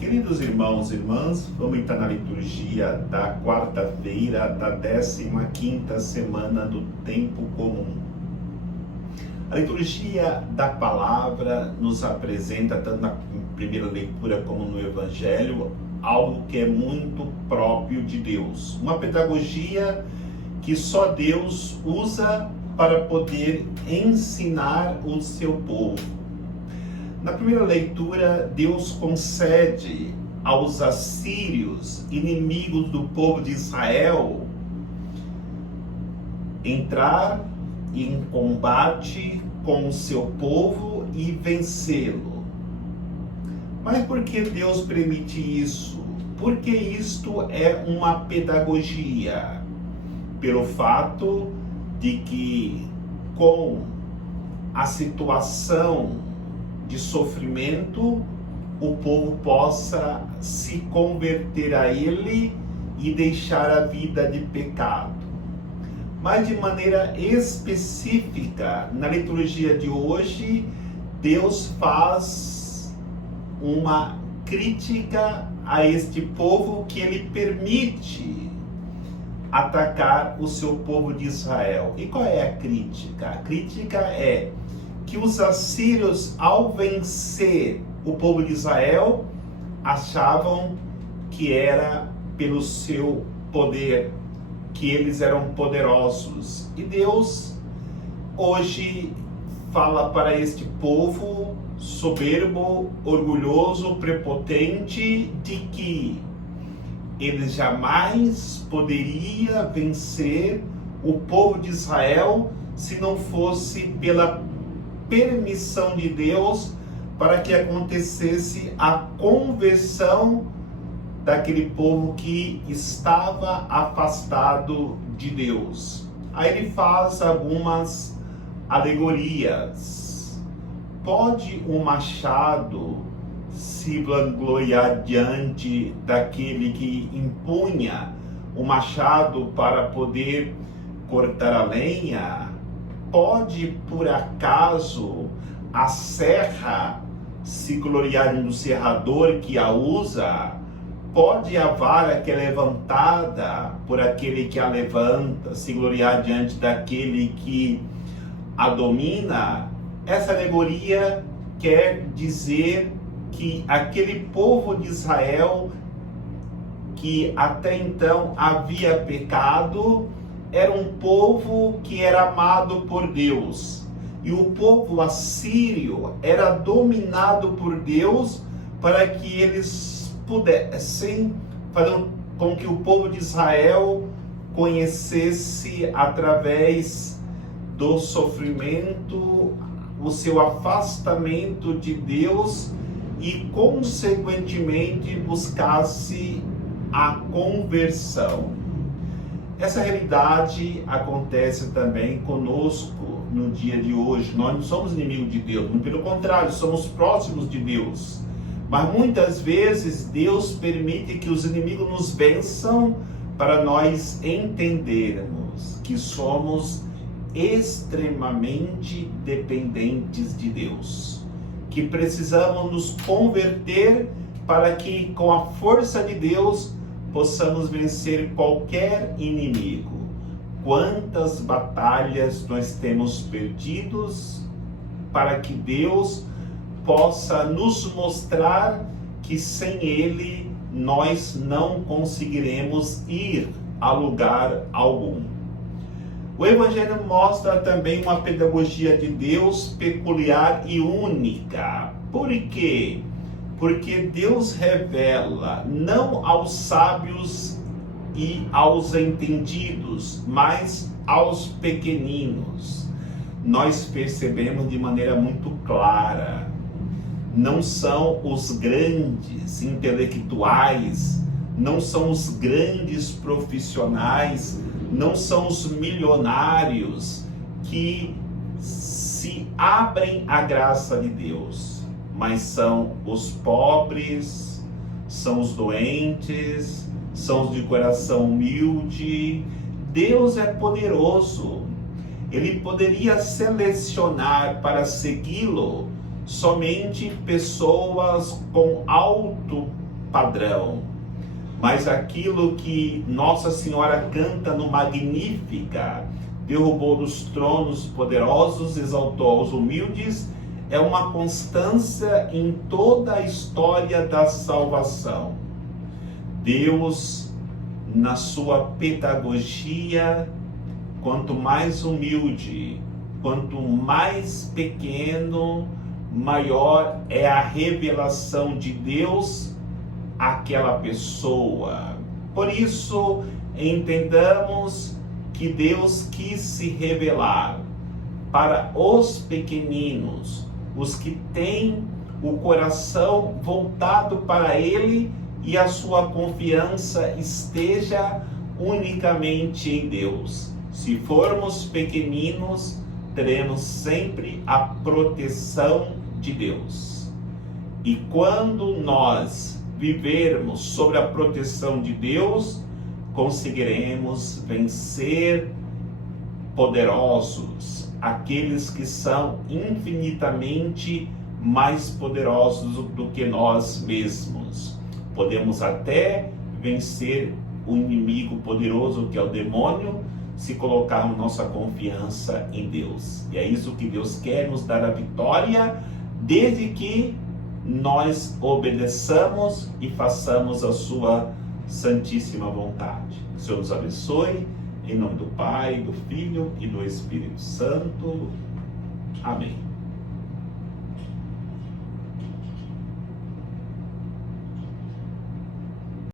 Queridos irmãos e irmãs, vamos entrar na liturgia da quarta-feira da 15ª semana do Tempo Comum. A liturgia da palavra nos apresenta, tanto na primeira leitura como no Evangelho, algo que é muito próprio de Deus. Uma pedagogia que só Deus usa para poder ensinar o seu povo. Na primeira leitura, Deus concede aos assírios, inimigos do povo de Israel, entrar em combate com o seu povo e vencê-lo. Mas por que Deus permite isso? Porque isto é uma pedagogia. Pelo fato de que, com a situação de sofrimento, o povo possa se converter a Ele e deixar a vida de pecado. Mas de maneira específica, na liturgia de hoje, Deus faz uma crítica a este povo que Ele permite atacar o seu povo de Israel. E qual é a crítica? A crítica é que os assírios, ao vencer o povo de Israel, achavam que era pelo seu poder, que eles eram poderosos. E Deus hoje fala para este povo soberbo, orgulhoso, prepotente, de que ele jamais poderia vencer o povo de Israel se não fosse pela permissão de Deus para que acontecesse a conversão daquele povo que estava afastado de Deus. Aí ele faz algumas alegorias. Pode um machado se vangloriar diante daquele que empunha o machado para poder cortar a lenha? Pode, por acaso, a serra se gloriar no serrador que a usa? Pode a vara que é levantada por aquele que a levanta se gloriar diante daquele que a domina? Essa alegoria quer dizer que aquele povo de Israel, que até então havia pecado, era um povo que era amado por Deus. E o povo assírio era dominado por Deus para que eles pudessem fazer com que o povo de Israel conhecesse, através do sofrimento, o seu afastamento de Deus e, consequentemente, buscasse a conversão. Essa realidade acontece também conosco no dia de hoje. Nós não somos inimigos de Deus, pelo contrário, somos próximos de Deus. Mas muitas vezes Deus permite que os inimigos nos vençam para nós entendermos que somos extremamente dependentes de Deus, que precisamos nos converter para que, com a força de Deus, possamos vencer qualquer inimigo. Quantas batalhas nós temos perdidos para que Deus possa nos mostrar que sem Ele nós não conseguiremos ir a lugar algum. O Evangelho mostra também uma pedagogia de Deus peculiar e única. Por quê? Porque Deus revela não aos sábios e aos entendidos, mas aos pequeninos. Nós percebemos de maneira muito clara, não são os grandes intelectuais, não são os grandes profissionais, não são os milionários que se abrem à graça de Deus, mas são os pobres, são os doentes, são os de coração humilde. Deus é poderoso. Ele poderia selecionar para segui-lo somente pessoas com alto padrão, mas aquilo que Nossa Senhora canta no Magnífica, derrubou dos tronos poderosos, exaltou os humildes, é uma constância em toda a história da salvação. Deus, na sua pedagogia, quanto mais humilde, quanto mais pequeno, maior é a revelação de Deus àquela pessoa. Por isso, entendamos que Deus quis se revelar para os pequeninos, os que têm o coração voltado para Ele e a sua confiança esteja unicamente em Deus. Se formos pequeninos, teremos sempre a proteção de Deus. E quando nós vivermos sobre a proteção de Deus, conseguiremos vencer poderosos, aqueles que são infinitamente mais poderosos do que nós mesmos. Podemos até vencer o inimigo poderoso que é o demônio, se colocarmos nossa confiança em Deus. E é isso que Deus quer, nos dar a vitória, desde que nós obedeçamos e façamos a sua santíssima vontade. Que o Senhor nos abençoe, em nome do Pai, do Filho e do Espírito Santo. Amém.